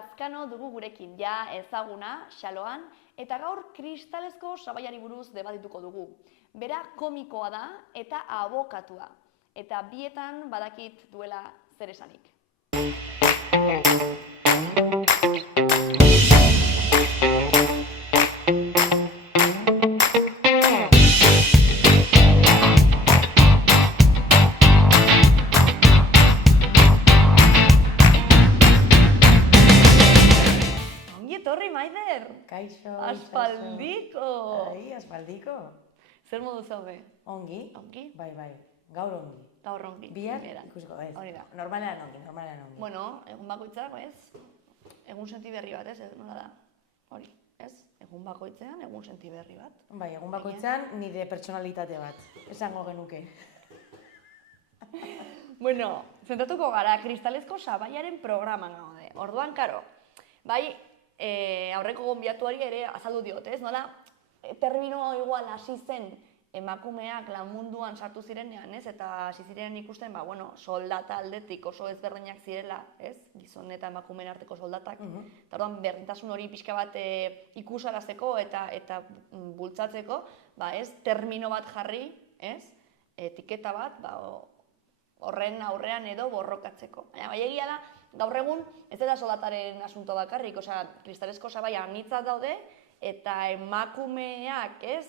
Lazkano dugu gurekin, ja ezaguna, xaloan, eta gaur kristalezko sabaiari buruz debatituko dugu. Bera komikoa da eta abokatua, eta bietan badakit duela zer esanik. Etorri, Maider! Kaixo, Aspaldiko! Ai, aspaldiko. Zer modu zaude? Ongi? Ongi? Bai, gaur ongi. Gaur ongi. Bihar primeran. ikusiko, ez. Hori da. Normalean ongi. Bueno, egun bakoitzak, ez? Egun senti berri bat, ez? Nola da? Hori, ez? Egun bakoitzean, egun senti berri bat. Bai, egun bakoitzean nire pertsonalitate bat. Esango genuke. Bueno, zentratuko gara, kristalezko sabaiaren programan gaude. Orduan, karo, bai, aurreko gonbiatuari ere azaldu diot, ez? Nola, terminoa igual hasi zen emakumeak lan munduan sartu zirenean, ez? Eta hasi ziren ikusten, soldata aldetik oso ezberdinak zirela, ez? Gizon eta emakumeen arteko soldatak. Eta orduan, berdintasun hori pixka bat ikusarazteko eta bultzatzeko, ez? Termino bat jarri, ez? Etiketa bat, horren aurrean edo borrokatzeko. Baina, bai egia da, gaur egun ez dela soldataren asunto bakarrik, osea, kristalezko sabaia anitzat daude, eta emakumeak, ez,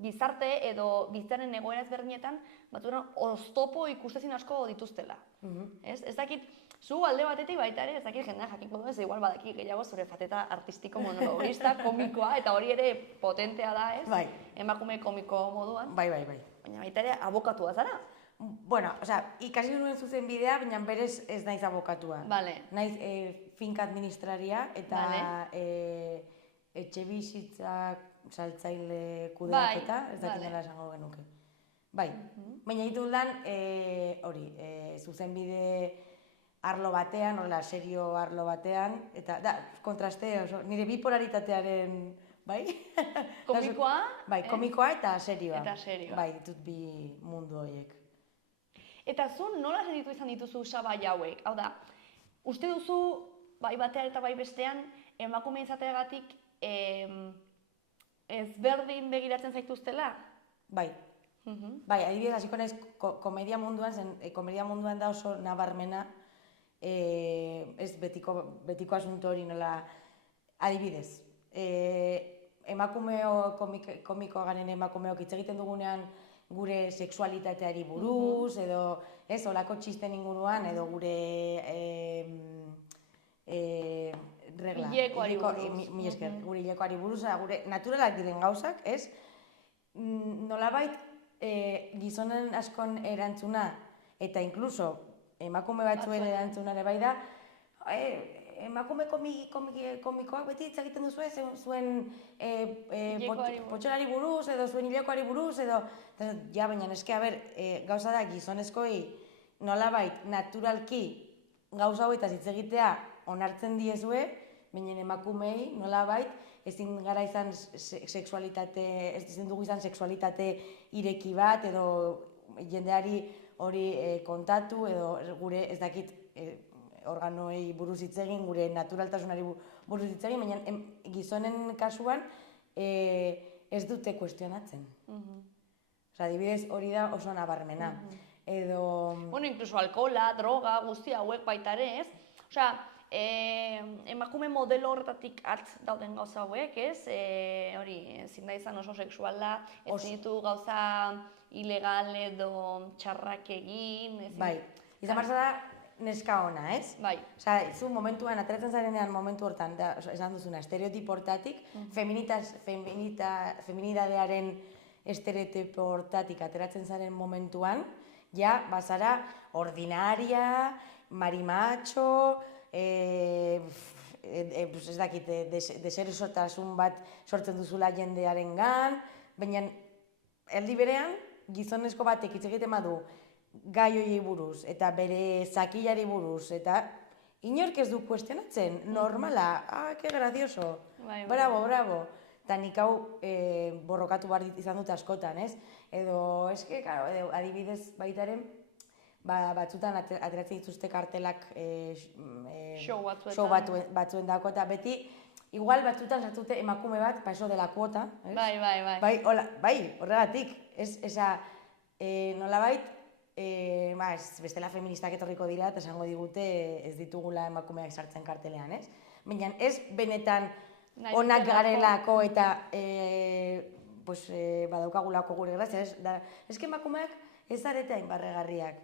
gizarte edo bizitzaren egoera ezberdinetan, batzuetan oztopo ikustezin asko dituztela. Ez dakit, zu alde batetik baita ere, ez dakit jendea jakiko du, ez igual badaki gehiago zure faceta artistiko monologista, komikoa, eta hori ere potentea da, ez? Bai. Emakume komiko moduan. Bai. Baina baita ere abokatua zara. Bueno, ikasi nuen zuzen bidea, baina berez ez naiz abokatua. Vale. Naiz finka administraria eta etxe bizitzak saltzaile kudeaketa, ez dakit nola esango genuke. Bai, baina ditu lan hori, zuzenbide arlo batean, hola, serio arlo batean, eta da, kontraste, nire bipolaritatearen, bai? Komikoa? Bai, komikoa eta serioa. Eta serioa. Bai, ditut bi mundu horiek. Eta zu nola sentitu izan dituzu sabai hauek? Hau da, uste duzu, bai batean eta bai bestean, emakume izateagatik ezberdin begiratzen zaituztela? Bai. Bai, adibidez, hasiko naiz komedia munduan, zen komedia munduan da oso nabarmena, ez betiko asunto hori nola, adibidez. Emakumeo, komikoa garen emakumeok hitz egiten dugunean gure sexualitateari buruz, edo ez, olako txisten inguruan, edo gure regla. Hilekoari buruz. Mi esker, gure hilekoari buruz, gure naturalak diren gauzak, ez? Nolabait, gizonen askon erantzuna, eta inkluso emakume batzuen erantzuna ere bai da, emakume komikoak beti hitz egiten duzue, zuen potxolari buruz, edo zuen hilekoari buruz, edo... Ja, baina eske, gauza da, gizonezkoi nolabait naturalki gauza hauetaz hitz egitea onartzen diezue, baina emakumei nolabait ezin gara izan sexualitate, ez ezin dugu izan sexualitate ireki bat, edo jendeari hori kontatu, edo gure ez dakit organoei buruz hitz egin, gure naturaltasunari buruz hitz egin, baina gizonen kasuan ez dute kuestionatzen. Adibidez, hori da oso nabarmena. Edo... Bueno, incluso alkohola, droga, guzti hauek baita ere, ez? Osea, emakume modelo horretatik atz dauden gauza hauek, ez? Hori, ezin da izan oso sexuala, ez ditu gauza ilegal edo txarrak egin, ez? Bai, izan barza da neska ona, ez? Bai. Osea, zu momentuan, ateratzen zarenean momentu hortan, esan duzuna, estereotipo hortatik, feminidadearen estereotipo hortatik ateratzen zaren momentuan, ja, bazara, ordinaria, marimacho, ez dakit, deserosotasun bat sortzen duzula jendearen gan, baina, erdi berean, gizonezko batek hitz egiten badu gai horiei buruz, eta bere zakilari buruz, eta inork ez du kuestionatzen, normala, que gracioso, bravo. Eta nik hau borrokatu behar izan dut askotan, ez? Edo, eske, adibidez baitaren, batzutan ateratzen dituzte kartelak Show batzuetan. show batzuen dako, eta beti, igual batzutan sartute emakume bat, eso de la kuota, ez? Bai. Bai, horregatik, nolabait, bestela feministak etorriko dira, eta esango digute ez ditugula emakumeak sartzen kartelean, ez? Baina ez benetan onak garelako eta badaukagulako gure grazia, ez que emakumeak ez zarete hain barregarriak.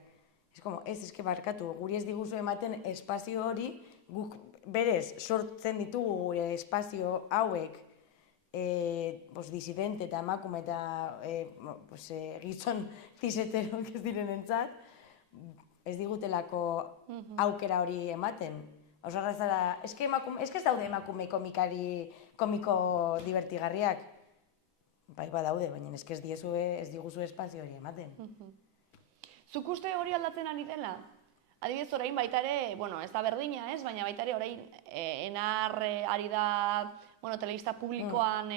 Ez barkatu, guri ez diguzu ematen espazio hori, guk berez sortzen ditugu gure espazio hauek disidente eta emakume eta gizon ziseterok ez direnentzat, ez digutelako aukera hori ematen. Osarra zara, ez ez daude emakume komiko divertigarriak. Bai, badaude, baina ez diguzu espazio hori ematen. Zuk uste hori aldatzen ari dela? Adibidez, orain baita ere, ez da berdina, ez? Baina baita ere orain enar ari da, telebista publikoan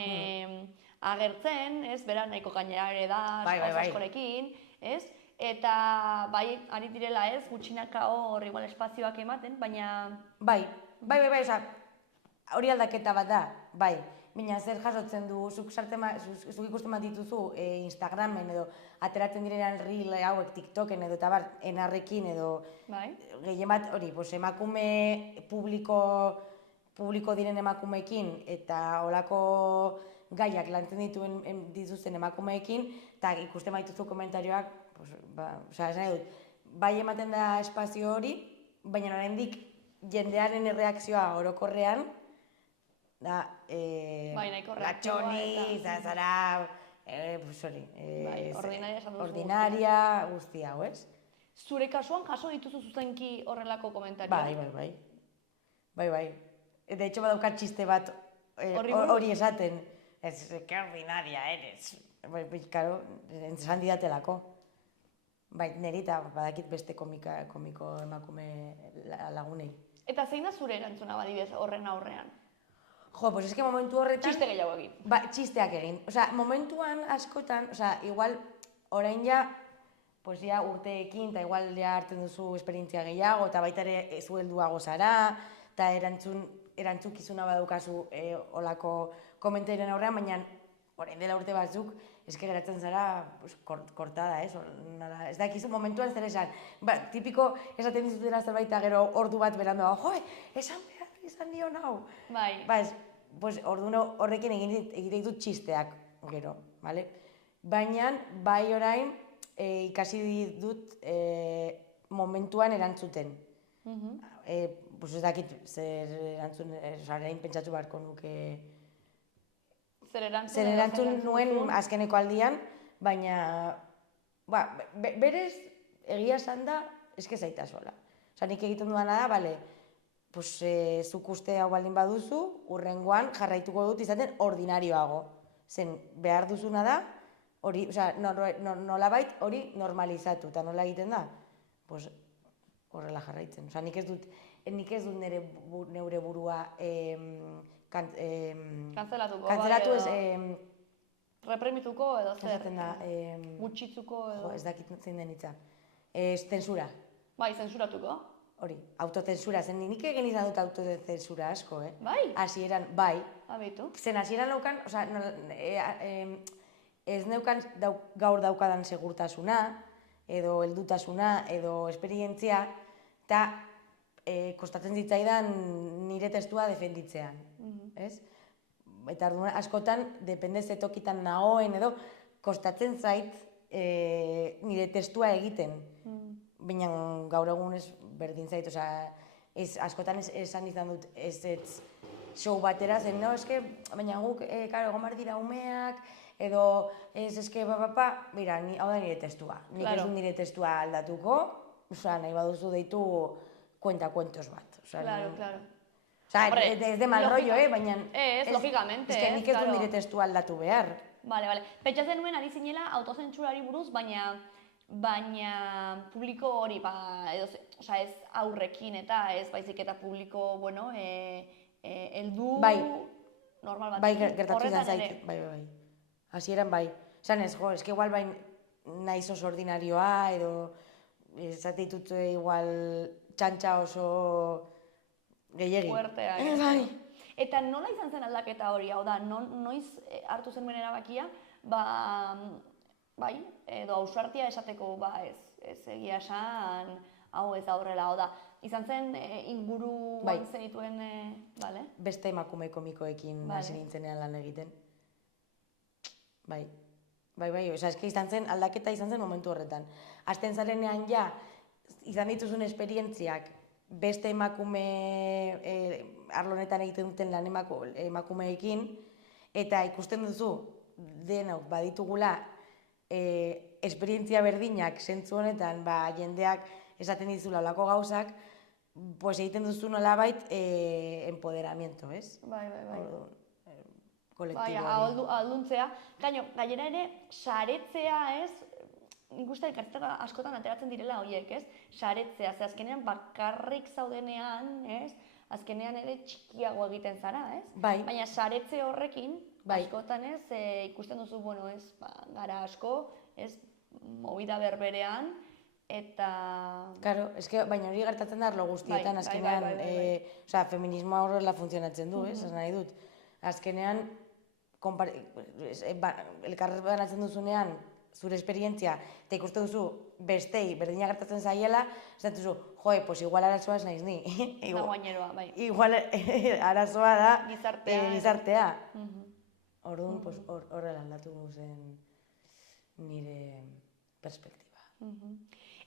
agertzen, ez? Bera nahiko gainera ere da, askorekin, ez? Eta bai, ari direla, ez? Gutxinaka hor igual espazioak ematen, baina... Bai, hori aldaketa bat da, bai. Baina zer jasotzen du, zuk ikusten bat dituzu Instagramen edo ateratzen direnean reel hauek TikToken edo eta bar enarrekin edo gehien bat hori, emakume publiko diren emakumeekin eta holako gaiak lantzen dituzten emakumeekin eta ikusten baituzu komentarioak, esan nahi dut, bai ematen da espazio hori, baina oraindik jendearen erreakzioa orokorrean da, latxoni, zara, ordinaria, guzti hau, ez? Zure kasuan jaso dituzu zuzenki horrelako komentarioak? Bai. De hecho, badaukat txiste bat hori esaten. Ez, que ordinaria eres. Bai, karo, esan didatelako. Bai, niri eta badakit beste komiko emakume lagunei. Eta zein da zure erantzuna badibez horren aurrean? Pues es que momentu horretan... Txiste gehiago egin. Txisteak egin. Momentuan askotan, igual orain ja urteekin, eta igual ja hartzen duzu esperientzia gehiago, eta baita ere zuhelduago zara, eta erantzukizuna badaukazu olako komentarioen aurrean, baina orain dela urte batzuk, eske geratzen zara kortada, ez? Ez dakizu momentuan zer esan. Tipiko esaten dizutela zerbait eta gero ordu bat berandoa, esan behar izan nion hau. Bai. Orduan horrekin egite ditut txisteak gero, bale? Baina, bai orain, ikasi dut momentuan erantzuten. Ez dakit zer erantzun, orain pentsatu beharko nuke... Zer erantzun nuen azkeneko aldian, baina... Berez, egia esan da, eske zaita sola. Nik egiten dudana da, bale, zuk uste hau baldin baduzu, hurrengoan jarraituko dut izaten ordinarioago. Zen, behar duzuna da, nolabait hori normalizatu, eta nola egiten da? Horrela jarraitzen. Nik ez dut neure burua kantzelatu ez... Reprimituko edo zer? Esaten da... Gutxitzuko edo... Ez dakit zein den hitza. Zensura. Bai, zensuratuko. Hori, autozensura. Zen nik egin izan dut autozensura asko, Bai? Hasieran, bai. Abitu. Zen hasieran neukan, ez neukan gaur daukadan segurtasuna, edo heldutasuna, edo esperientzia, eta kostatzen zitzaidan nire testua defenditzean, ez? Eta askotan, depende ze tokitan nagoen edo, kostatzen zait nire testua egiten. Baina gaur egun ez berdin zait, askotan esan izan dut ez show batera zen, baina guk, egon behar dira umeak, edo eske mira, hau da nire testua. Nik ez dut nire testua aldatuko, nahi baduzu deitu kuenta-kuentos bat. Claro. Ez de mal rollo, baina... logikamente. Ez que nik ez dut nire testua aldatu behar. Bale. Pentsatzen nuen ari zinela autozentsurari buruz, baina publiko hori, ez aurrekin eta ez baizik eta publiko, heldu normal bat. Bai, gertatu izan zait, bai. Hasieran bai. Esan ez, eske igual bain naiz oso ordinarioa edo esate ditut igual txantxa oso gehiegi. Fuertea. Bai. Eta nola izan zen aldaketa hori, hau da, noiz hartu zenuen erabakia, bai, edo ausartia esateko, ez egia esan, hau ez da horrela, hau da, izan zen inguruan zenituen, bale? Beste emakume komikoekin hasi nintzenean lan egiten. Bai, oza, eske aldaketa izan zen momentu horretan. Hasten zarenean ja, izan dituzun esperientziak, beste emakume arlo honetan egiten duten lan emakumeekin, eta ikusten duzu denok baditugula esperientzia berdinak zentzu honetan, jendeak esaten dizula olako gauzak, pues egiten duzu nolabait empoderamiento, ez? Bai. Kolektibo hori. Ahalduntzea. Gainera ere, saretzea, ez? Nik uste elkarrizketa askotan ateratzen direla horiek, ez? Saretzea, ze azkenean bakarrik zaudenean, ez? Azkenean ere txikiago egiten zara, ez? Bai. Baina saretze horrekin, askotan ez, ikusten duzu, bueno, ez, gara asko, ez, movida berberean, eta... Claro, baina hori gertatzen da arlo guztietan, azkenean, osea, feminismoa horrela funtzionatzen du, ez? Nahi dut. Azkenean, elkarrezbanatzen duzunean, zure esperientzia, eta ikuste duzu bestei berdina gertatzen zaiela, esaten duzu, pues igual arazoa ez naiz ni. Da guaineroa, bai. Igual arazoa da gizartea. Orduan, horrela aldatu zen nire perspektiba.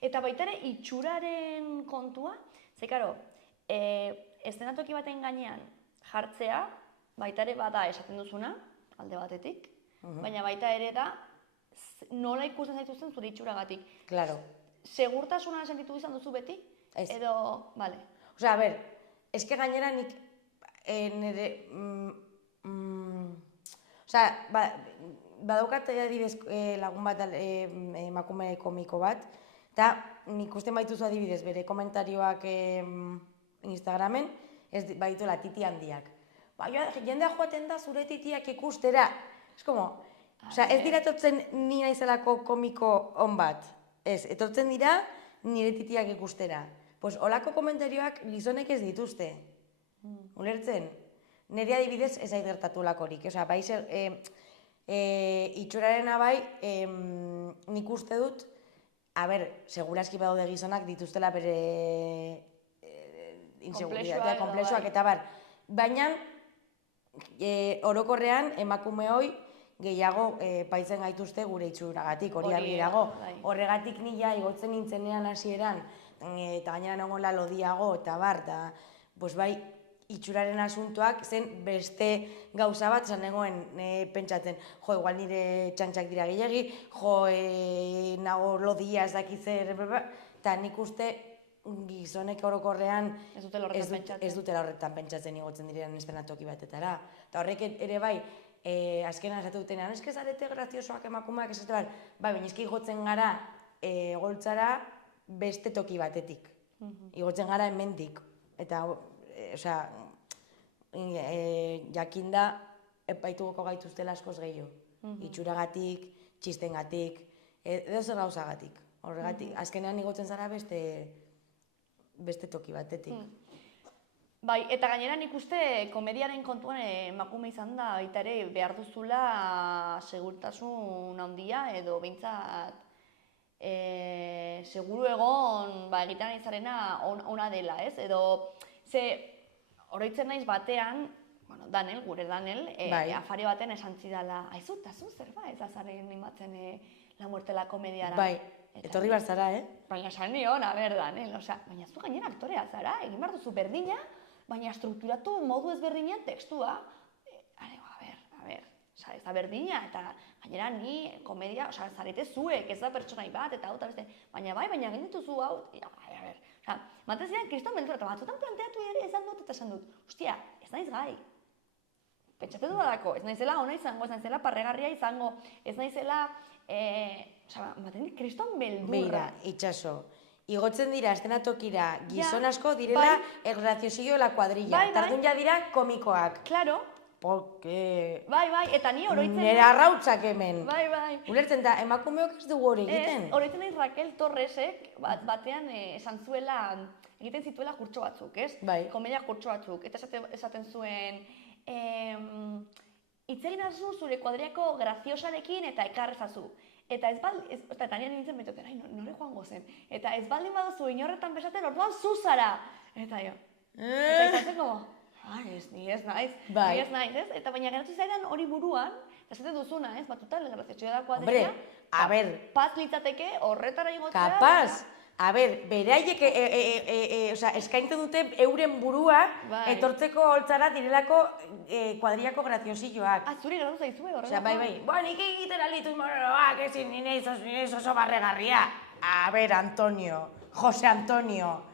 Eta baita ere, itxuraren kontua, ze karo, eszenatoki baten gainean jartzea, baita ere bada esaten duzuna, alde batetik, baina baita ere da, nola ikusten zaituzten zure itxuragatik. Claro. Segurtasuna sentitu izan duzu beti? Ez. Edo, bale. Osea, a ber, eske gainera nik nire... Osea, badaukat adibidez lagun bat emakume komiko bat, eta nik uste baituzu adibidez bere komentarioak Instagramen, ez badituela titi handiak. Jendea joaten da zure titiak ikustera. Ez como, ez dira etortzen ni naizelako komiko on bat. Ez, etortzen dira nire titiak ikustera. Pues holako komentarioak gizonek ez dituzte. Ulertzen? Nire adibidez ez ait gertatu lakorik. Osea, bai itxurarena bai, nik uste dut, seguraski badaude gizonak dituztela bere inseguritatea, konplexuak eta bar. Baina, orokorrean emakume hoi gehiago paitzen gaituzte gure itxuragatik, hori argi dago. Horregatik nila igotzen nintzenean hasieran, eta gainera nagoela lodiago eta bar, eta bai, itxuraren asuntoak zen beste gauza bat, esan nengoen pentsatzen, igual nire txantxak dira gehiagi, nago lodia ez dakitzer, eta nik uste gizonek orokorrean ez dutela horretan pentsatzen igotzen diren eszenatoki batetara. Eta horrek ere bai, azkenan esatu dutenean, eske zarete graziosoak emakumeak esate bar, baina eski igotzen gara goltzara beste toki batetik. Igotzen gara hemendik. Eta, osea, jakinda epaituko gaituztela askoz gehiago. Itxuragatik, txistengatik, edo zer gauzagatik. Horregatik, azkenean igotzen zara beste toki batetik. Bai, eta gainera nik uste komediaren kontuan emakume izan da, baita ere behar duzula segurtasun handia edo behintzat seguru egon egiten ari zarena ona dela, ez? Edo, oroitzen naiz batean, Danel, gure Danel, afari baten esan zidala, aizu, tazu, zer ba, ez azaren nimatzen La Muerte la Komediara. Bai, etorri bar zara, Baina esan nion, Danel, baina zu gainera aktorea zara, egin behar duzu berdina, baina strukturatu modu ezberdinean tekstua. A ber, ez da berdina, eta gainera ni komedia, zarete zuek, ez da pertsonai bat, eta hau eta beste, baina baina gendituzu hau, a ber, maten ziren kriston beldura, eta batzutan planteatu ere esan dut eta esan dut, hostia, ez naiz gai. Pentsatzen dudalako, ez naizela ona izango, ez naizela parregarria izango, ez naizela, maten dit kriston beldurra. Beira, itxaso. Igotzen dira, eszenatokira, gizon asko direla el graciosillo de la cuadrilla. Tardun ja dira komikoak. Claro. Bai, eta ni oroitzen... Nire arrautzak hemen. Bai. Ulertzen da, emakumeok ez dugu hori egiten. Oroitzen naiz Raquel Torresek batean esan zuela, egiten zituela kurtso batzuk, ez? Bai. Komedia kurtso batzuk, eta esaten zuen... Hitz egin azu zure kuadriako graziosarekin eta ekarrezazu. Eta eta nian nintzen betoten, nore joango zen. Eta ez baldin baduzu inorretan besaten, orduan zuzara. Eta jo. Eta izatzen como, ni ez naiz, ez? Eta baina geratu zaidan hori buruan, eta esaten duzuna, ez? Total, graziotxoa da kuadria. Paz litzateke horretara igotzea. Kapaz! Beraiek eskaintzen dute euren burua etortzeko holtzara direlako kuadriako graziosilloak. Zuri geratu zaizue horrela. Bai. Nik egiten alituz monoloak, ezin nire oso barregarria. Antonio, Jose Antonio.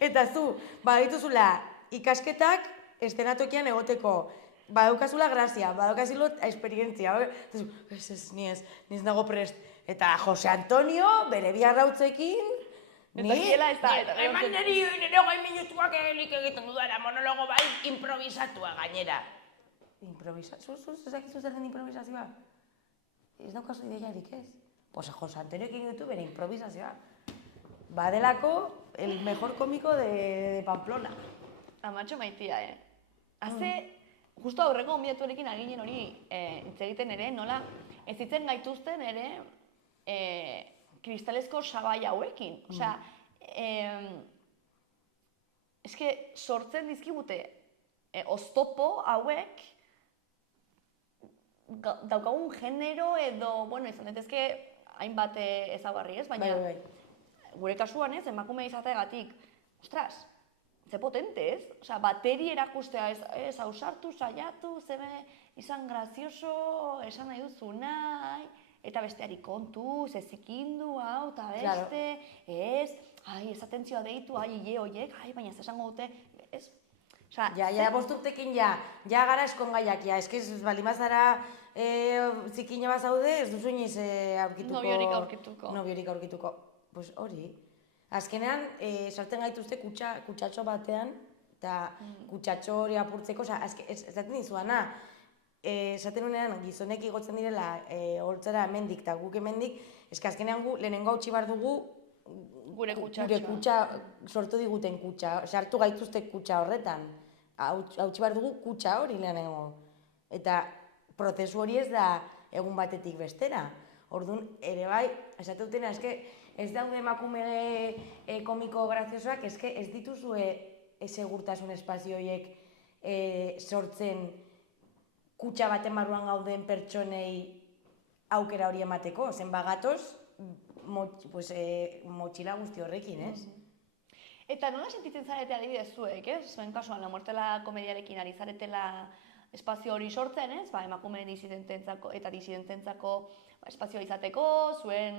Eta zu, badituzula ikasketak estenatokian egoteko. Badaukazula grazia, badaukazula esperientzia. Niz nago prest. Eta Jose Antonio, bere bi arrautzekin... Eman nire gai minutuak egelik egiten dudara, monologo bai improvisatua gainera. Zuz ezakizu zer den improvisazioa? Ez daukazu ideiarik ez? Pues Jose Antonio egin ditu bere improvisazioa. Badelako el mejor komiko de Pamplona. Amatxo maitia, justo aurreko gonbidatuarekin aginen hori hitz egiten ere, nola ez zitzen gaituzten ere kristalezko sabai hauekin. Osea, eske sortzen dizkigute oztopo hauek daukagun genero edo, bueno, izan daitezke hainbat ezaugarri, ez? Baina gure kasuan, ez, emakume izateagatik, ostras, ze potente, ez? Osea, bateri erakustea, ez ausartu, saiatu, zebe izan grazioso, esan nahi duzu nahi, eta besteari kontu, ze zikindu, hau, eta beste, ez, ez atentzioa deitu, hile horiek, baina ez esango dute, ez? Ja, bosturtekin ja gara eskongaiak, ez baldin bazara zikina bazaude, ez duzu inoiz aurkituko. Nobiorik aurkituko. Pues hori. Azkenean, sartzen gaituzte kutsatxo batean, eta kutsatxo hori apurtzeko, esaten dizuana, esaten unean gizonek igotzen direla holtzara hemendik eta guk hemendik, azkenean gu lehenengo hautsi behar dugu gure kutsa sortu diguten kutsa, sartu gaituzte kutsa horretan. Hautsi behar dugu kutsa hori lehenengo. Eta prozesu hori ez da egun batetik bestera. Orduan, ere bai, esate dutena, ez daude emakume komiko graziosoak, ez dituzue segurtasun espazio horiek sortzen kutsa baten barruan gauden pertsonei aukera hori emateko. Zen bagatoz, motxila guzti horrekin, ez? Eta nola sentitzen zarete adibidez zuek, ez? Zuen kasuan, La Muertela komediarekin ari zaretela espazio hori sortzen, ez? Emakume disidententzako eta disidententzako espazioa izateko, zuen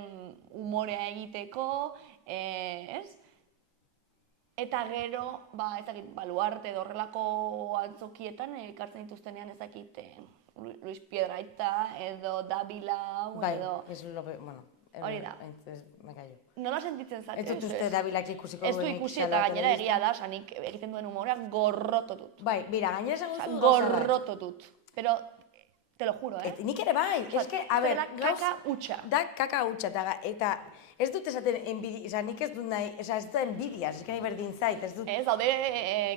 umorea egiteko, ez? Eta gero, baluarte edo horrelako antzokietan ekartzen dituztenean ez dakit Luis Piedrahita edo Davila edo... Hori da. Nola sentitzen zate? Ez dut uste Davilak ikusiko duenik. Ez du ikusi eta gainera egia da, nik egiten duen humorea gorroto dut. Bai, bera, gainera esan guzu gorroto dut. Pero, te lo juro, Nik ere bai, kaka hutsa. Da kaka hutsa, eta ez dut esaten enbidia, nik ez dut nahi, ez dut enbidia, ez nahi berdin zait, ez dut... Ez, daude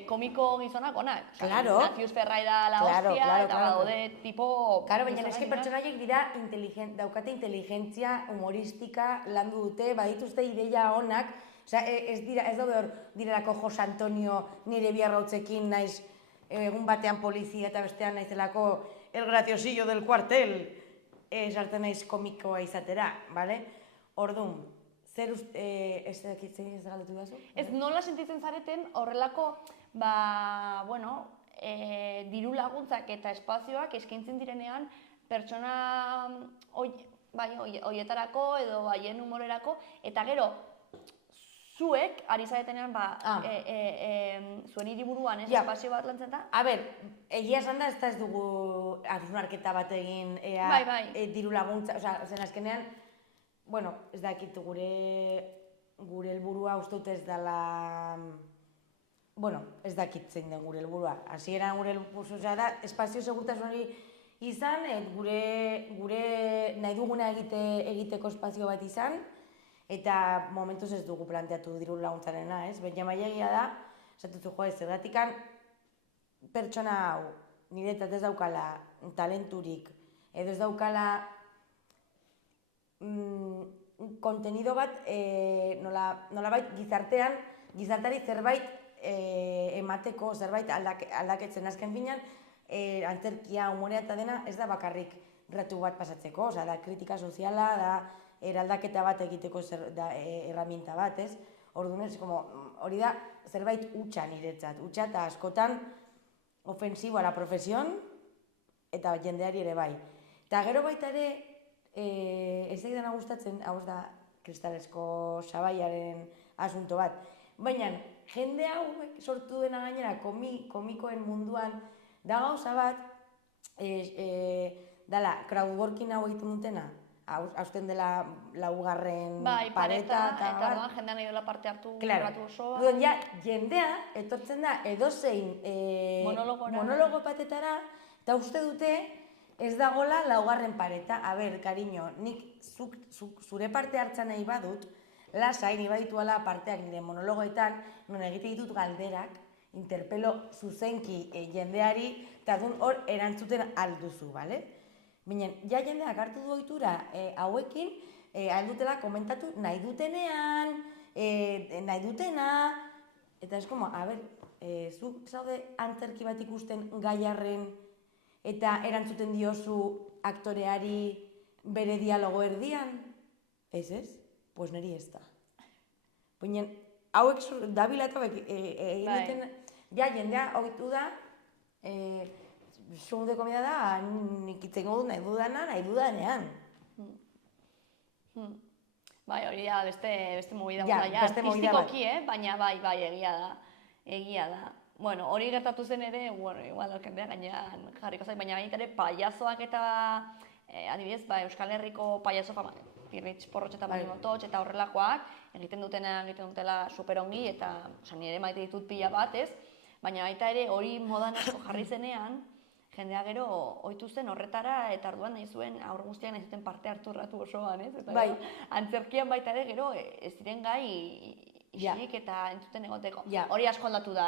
komiko gizonak onak. Claro. Nazius Ferraira la hostia, eta daude tipo... Claro, baina eski pertsonaiek dira daukate inteligentzia humoristika landu dute, badituzte ideia onak, ez daude hor direlako Jose Antonio nire biarrautzekin naiz egun batean polizia eta bestean naizelako el graciosillo del cuartel sartzen naiz komikoa izatera, bale? Orduan, zer uste, ez galdetu dazu? Ez nola sentitzen zareten horrelako, diru laguntzak eta espazioak eskaintzen direnean pertsona hoietarako edo haien humorerako, eta gero, zuek, ari zaretenean, zuen hiriburuan espazio bat lantzen da? A ber, egia esan da ez dugu hausnarketa bat egin diru laguntza, zen azkenean, bueno, ez dakit gure helburua uste dut ez dela bueno, ez dakit zein den gure helburua. Hasieran gure helburua da espazio segurtasun hori izan, gure nahi duguna egiteko espazio bat izan, eta momentuz ez dugu planteatu diru laguntzarena, ez? Baina mailegia da, esatutu jo, zergatikan pertsona hau niretzat ez daukala talenturik, edo ez daukala kontenido bat nolabait gizarteari zerbait emateko, zerbait aldaketzen azken finean, antzerkia, humorea eta dena ez da bakarrik ratu bat pasatzeko, da kritika soziala, da eraldaketa bat egiteko herramienta bat, ez? Orduan ez, hori da zerbait hutsa niretzat, hutsa eta askotan ofensibo a la profesión eta jendeari ere bai. Eta gero baita ere, ez da dena gustatzen, hau da kristalesko sabaiaren asunto bat, baina jende hauek sortu dena gainera komikoen munduan da gauza bat, dala, crowdworking hau egiten dutena, hausten dela laugarren pareta eta orduan jendea nahi dela parte hartu gratu osoa. Duen, ja, jendea etortzen da edozein monologo batetara, eta uste dute ez dagola laugarren pareta. A ber, cariño, nik zure parte hartzen nahi badut, lasai, ni badituala parteak nire monologoetan, non egite ditut galderak, interpelo zuzenki jendeari, eta dun hor erantzuten alduzu, bale? Binen, ja jendeak hartu du ohitura hauekin, aldutela komentatu nahi dutenean, nahi dutena, eta ez a ber, zuk zaude antzerki bat ikusten gaiarren, eta erantzuten diozu aktoreari bere dialogo erdian? Ez? Pues niri ez da. Binen, hauek dabila eta egiten, ja jendea ohitu da, Zunde komida da, nik itzengo du nahi dudanean. Bai, hori da, beste movida bat da, artistikoki, baina bai, egia da. Bueno, hori gertatu zen ere, igual, jendea gainean jarriko zain, baina baita ere paiazoak eta, adibidez, Euskal Herriko paiazo fama, Pirritx, Porrotx eta Marimototx eta horrelakoak, egiten dutela superongi, eta nire maite ditut pila bat, ez? Baina baita ere hori modan asko jarri zenean, jendea gero ohitu zen horretara eta orduan nahi zuen aur guztiak nahi zuten parte hartu ratu osoan, ez? Eta antzerkian baita ere gero ez ziren gai isilik eta entzuten egoteko. Hori asko aldatu da,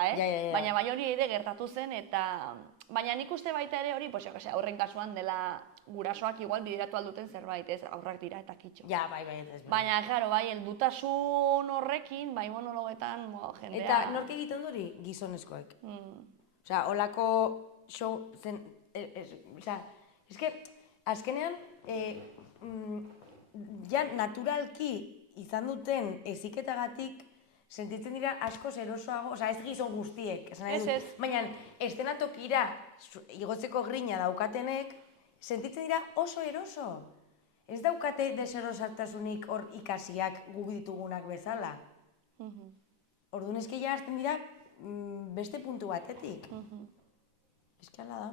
baina bai hori ere gertatu zen eta baina nik uste baita ere hori, aurren kasuan dela gurasoak igual bideratu alduten zerbait, ez? Aurrak dira eta kitxo. Baina, claro, heldutasun horrekin, monologetan, jendea... Eta nork egiten duri? Gizonezkoek. Osea, holako show zen... Osea, eske, azkenean, ja naturalki izan duten heziketagatik sentitzen dira askoz erosoago, osea, ez gizon guztiek, baina estenatokira igotzeko grina daukatenek, sentitzen dira oso eroso. Ez daukate deserosartasunik hor ikasiak gubi ditugunak bezala. Orduan eski ja hasten dira beste puntu batetik. Eski ala da.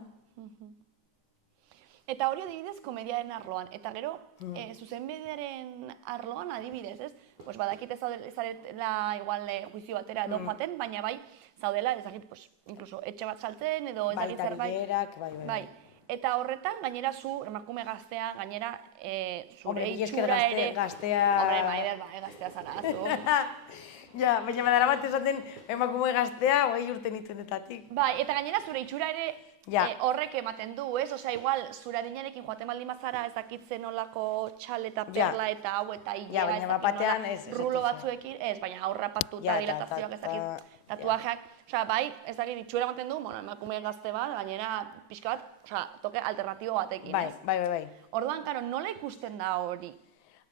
Eta hori adibidez komediaren arloan, eta gero zuzenbidearen arloan adibidez, ez? Pues badakit ez zaretela igual juizio batera edo joaten, baina bai zaudela, ez dakit, incluso etxe bat saltzen edo ez dakit zerbait. Bai. Eta horretan, gainera zu, emakume gaztea, gainera zure itxura ere... Hombre, Maider, gaztea zara, zu. Ja, baina badara bat esaten emakume gaztea, guai urten itzenetatik. Bai, eta gainera zure itxura ere horrek ematen du, ez? Osea, igual, zure adinarekin joaten baldin bazara ezakitzen olako txal eta perla eta hau eta hilea, rulo batzuekin, ez, baina aurrapatu eta dilatazioak ezakit, tatuajeak. Osea, bai, ez dakit itxura ematen du, emakume gazte bat, gainera pixka bat, toke alternatibo batekin, ez? Bai. Orduan, karo, nola ikusten da hori?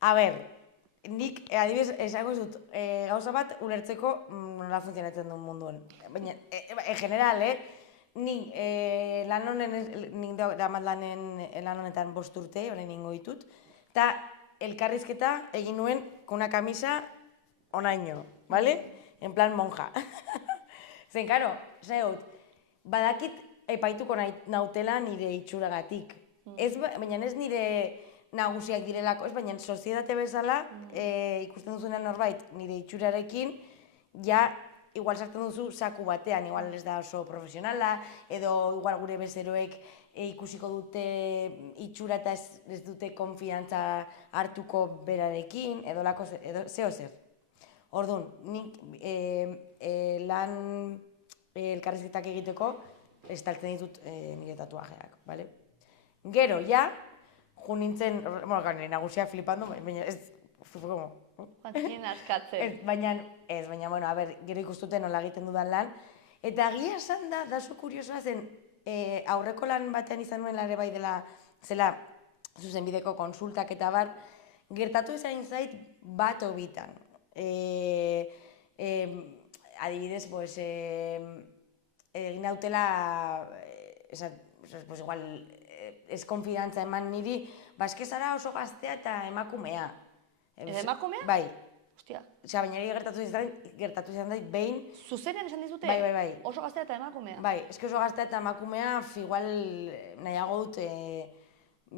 A ber, nik, adibidez, esango dut, gauza bat ulertzeko nola funtzionatzen duen munduan. Baina, en general, nik lan honetan 5 urte, orain ingo ditut, eta elkarrizketa egin nuen con una camisa onaino, ¿vale? En plan monja. Zen, karo, badakit epaituko nautela nire itxuragatik. Baina ez nire nagusiak direlako, baina sozietate bezala ikusten duzunean norbait nire itxurarekin ja igual sartzen duzu saku batean, igual ez da oso profesionala, edo igual gure bezeroek ikusiko dute itxura eta ez dute konfiantza hartuko berarekin, edo zeo zer. Orduan, nik lan elkarrizketak egiteko estaltzen ditut nire tatuajeak, bale? Gero, ja, jo nintzen, bueno, nire nagusia flipando, baina ez, como... Pantzinen askatzen. Baina, bueno, a ber, gero ikustuten nola egiten dudan lan. Eta egia esan da oso kuriosoa zen, aurreko lan batean izan nuen ere bai dela, zela, zuzenbideko konsultak eta bar, gertatu izan zait bat obitan. Adibidez, pues, egin dautela, pues igual, ez konfidantza eman niri, baskezara oso gaztea eta emakumea. Ez emakumea? Bai. Ostia. Osea, baina gertatu izan dait, behin... Zuzenean esan dizute? Bai. Oso gaztea eta emakumea? Bai, eske oso gaztea eta emakumea, igual nahiago dut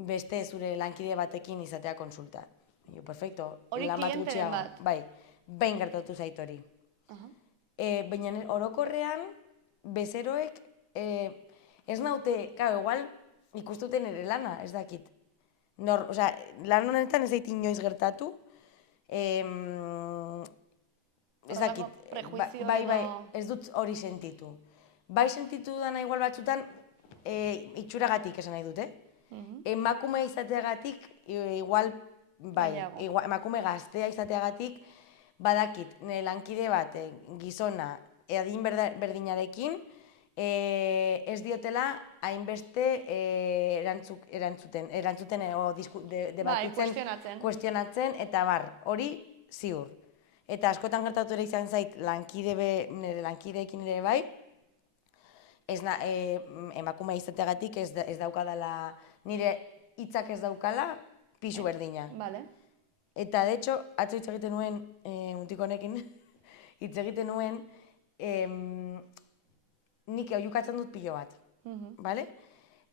beste zure lankide batekin izatea konsulta. Perfecto. Hori klienteren bat? Bai, behin gertatu zait hori. Baina orokorrean, bezeroek, ez naute, claro, igual ikustuten ere lana, ez dakit. Osea, lan honetan ez zait inoiz gertatu, ez dakit, bai, ez dut hori sentitu. Bai sentitu dana igual batzutan itxuragatik esan nahi dute. Emakume izateagatik, igual, bai, emakume gaztea izateagatik, badakit, nire lankide bat, gizona, adin berdinarekin, ez diotela hainbeste erantzuten edo debatitzen, kuestionatzen, eta bar, hori ziur. Eta askotan gertatu ere izan zait nire lankideekin ere bai, emakumea izateagatik ez daukadala, nire hitzak ez daukala pisu berdina. Eta, de hecho, atzo hitz egiten nuen, mutiko honekin, hitz egiten nuen, nik oihukatzen dut pilo bat, bale?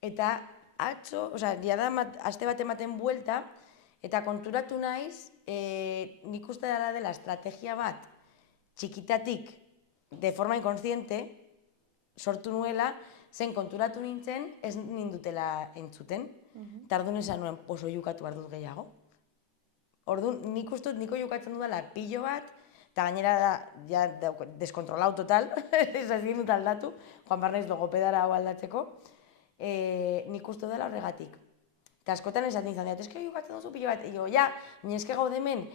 Eta atzo, jada aste bat ematen buelta, eta konturatu naiz, nik uste dela estrategia bat, txikitatik, de forma inconsciente, sortu nuela, zen konturatu nintzen, ez nindutela entzuten, eta orduan esan nuen, oso oihukatu behar dut gehiago. Orduan, nik uste dut, nik oihukatzen dudala pilo bat, eta gainera ja deskontrolau total, ez ezin dut aldatu, joan behar naiz logopedara hau aldatzeko, nik uste dela horregatik. Eta askotan esaten izan dut, eske jugatzen duzu pilo bat, ja, eske gaude hemen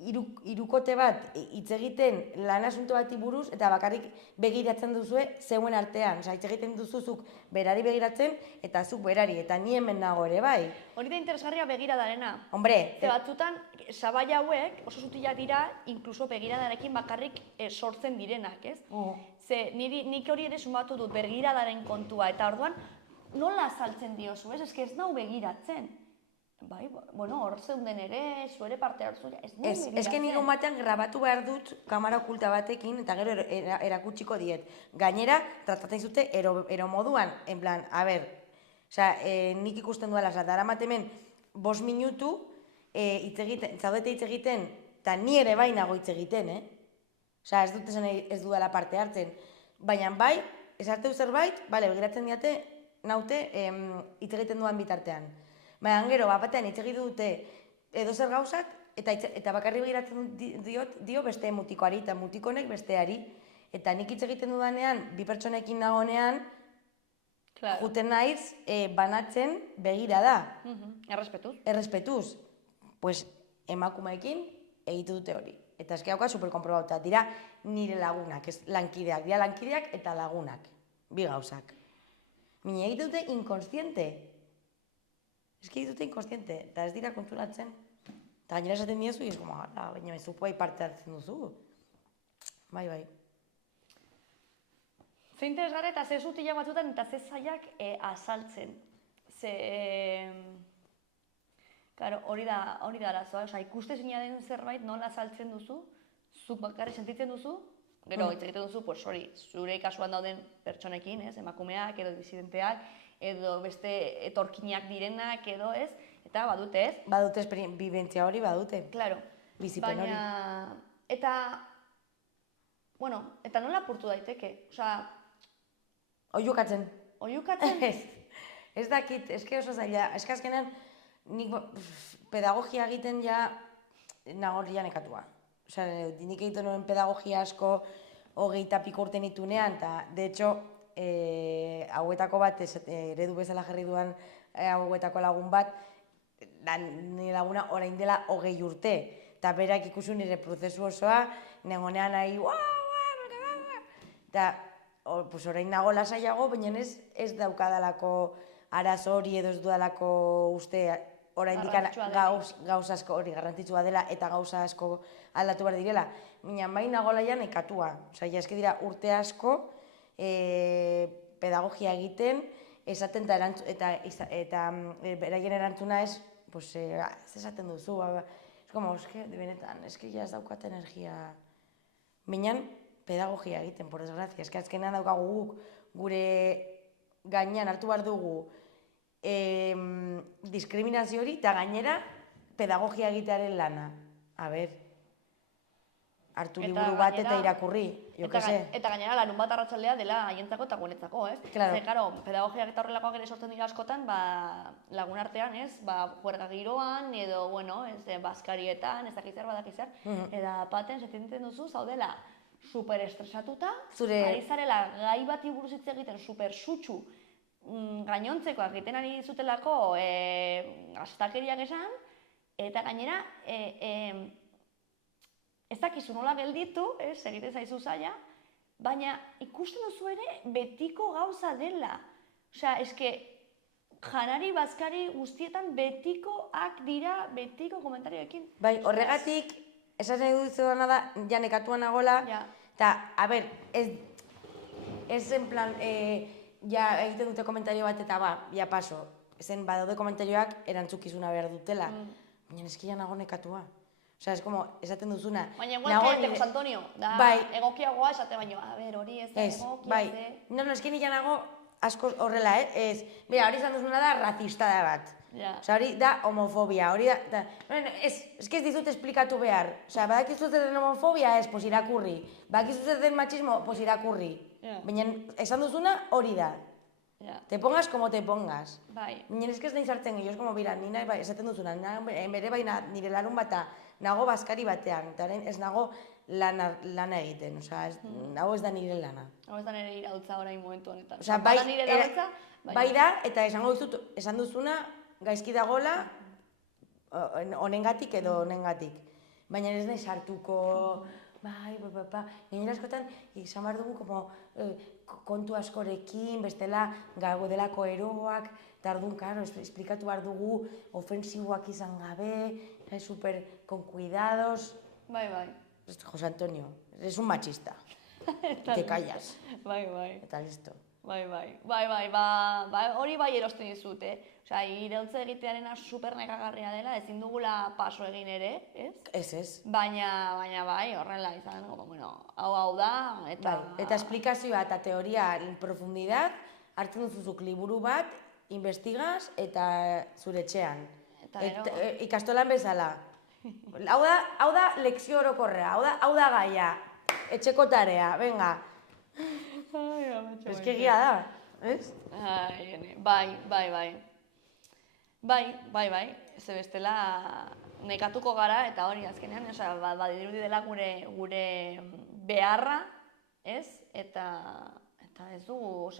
hirukote bat hitz egiten lan asunto bati buruz, eta bakarrik begiratzen duzue zeuen artean, hitz egiten duzuzuk berari begiratzen, eta zuk berari, eta ni hemen nago ere bai. Hori da interesgarria begiradarena. Hombre. Ze batzutan, sabai hauek oso sutilak dira, inkluso begiradarekin bakarrik sortzen direnak, ez? Ze nik hori ere sumatu dut begiradaren kontua, eta orduan nola azaltzen diozu, ez? Ez nau begiratzen. Bai, bueno, hor zeunden ere, zuere parte hartzu, ez nau begiratzen. Ez que nire batean grabatu behar dut kamera okulta batekin, eta gero erakutsiko diet. Gainera, tratatzen zute ero moduan, en plan, a ber, nik ikusten duela, daramatemen 5 minutu, zaudete hitz egiten, eta ni ere bai nago hitz egiten, ez dut esan ez dudala parte hartzen. Baina bai, esarteu zerbait, begiratzen diate, naute hitz egiten duan bitartean. Baina gero, batean hitz egiten dute edo zer gauzak, eta bakarri begiratzen dio beste mutikoari, eta mutikonek besteari. Eta nik hitz egiten dudanean, bi pertsonekin nagonean, juten naiz, banatzen begira da. Errespetuz. Errespetuz. Pues, emakumeekin egitu dute hori. Eta eski hauka superkonprobauta. Dira nire lagunak, ez lankideak. Dira lankideak eta lagunak. Bi gauzak. Mine egitu dute inkonstiente. Eski egitu dute inkonstiente. Eta ez dira konturatzen. Eta gainera esaten diezu, ez como, baina zupu bai parte hartzen duzu. Bai. Ze interesgarri eta ze zutila batzutan eta ze zaiak azaltzen. Ze... Claro, hori da arazoa, ikustezina den zerbait nola azaltzen duzu, zuk bakarri sentitzen duzu, gero hitz egiten duzu, pues hori, zure kasuan dauden pertsonekin, emakumeak edo disidenteak, edo beste etorkinak direnak edo ez, eta badute ez. Badute bibentzia hori, badute. Claro. Bizipen hori. Eta bueno, eta nola apurtu daiteke? Osea, Oiukatzen. oihukatzen? Ez dakit, eske oso zaila. Eske azkenean, nik pedagogia egiten ja nago ja nekatua. Osea, nik egiten nuen pedagogia asko 20 urte nitunean, eta de hecho, hauetako bat, eredu bezala jarri duan hauetako lagun bat, nire laguna orain dela 20 urte. Eta berak ikusi nire prozesu osoa, nengonean nahi, eta orain nago lasaiago, baina ez daukadalako arazo hori edo ez dudalako uste oraindik gauza asko hori garrantzitsua dela eta gauza asko aldatu behar direla. Baina bai nago laian nekatua. Osea, eske dira urte asko pedagogia egiten, esaten eta beraien erantzuna ez, ez esaten duzu, benetan, eske ja ez daukat energia. Minan, pedagogia egiten, por desgracia. Eske azkenean daukagu guk gure gainean hartu behar dugu diskriminazio hori eta gainera pedagogia egitearen lana. A ber, hartu liburu bat eta irakurri, jo que se. Eta gainera larun bat arratsaldea dela haientzako eta guretzako, ez? Claro. Ze, claro, pedagogiak eta horrelakoak ere sortzen dira askotan, lagun artean, ez? Huerga giroan, edo, bueno, bazkarietan, ez dakiz zer, eta paten, sentitzen duzu, zaudela, super estresatuta, ari zarela gai bati buruz hitz egiten super sutsu, gainontzekoak egiten ari zutelako astakeriak esan, eta gainera ez dakizu nola gelditu, egiten zaizu zaila, baina ikusten duzu ere betiko gauza dela. Osea, eske janari, bazkari guztietan betikoak dira, betiko komentarioekin. Bai, horregatik, esan nahi duzu dana da, ja nekatuan nagola, eta, a ber, ez en plan, ja egiten dute komentario bat eta ja paso, ezen badaude komentarioak erantzukizuna behar dutela, baina eski ja nago nekatua. Osea, es como, esaten duzuna. Baina igual que Jose Antonio, da egokiagoa esate baino, a ber, hori ez da egokia, ze... No, eski nila nago asko horrela, mira, hori izan duzuna da ratista da bat. Osea, hori da homofobia, hori da... Eski ez dizut esplikatu behar. Osea, badakizu zer den homofobia, pues irakurri. Badakizu zer den machismo, pues irakurri. Baina, esan duzuna hori da. Te pongas como te pongas. Baina eski ez nahi zartzen gehiago, como bira, nina esaten duzuna, bere baina nire larun bata nago bazkari batean, eta ez nago lana egiten, osea, nago ez da nire lana. Hau ez da nire irautza orain momentu honetan. Osea, bai da, eta esan duzuna, gaizki dagola, honengatik edo honengatik. Baina ez nahi sartuko, gainera askotan, izan behar dugu, kontu askorekin, bestela delako eroak, eta orduan, karo, esplikatu behar dugu, ofensiboak izan gabe, super con cuidados. Bai. Jose Antonio, eres un machista. Te callas. Bai. Eta listo. Bai, hori bai erosten dizut, Osea, irautza egitearena super nekagarria dela, ezin dugula paso egin ere, ez? Ez. Baina bai, horrela izan, bueno, hau da, eta... Eta esplikazioa eta teoria en profundidad, hartzen duzuzuk liburu bat, investigaz eta zure etxean. Ikastolan bezala. Hau da lekzio orokorrea, hau da gaia, etxeko tarea, venga. Ez que egia da, ez? Bai, ze bestela nekatuko gara, eta hori azkenean, badirudi dela gure beharra, ez? Eta ez dugu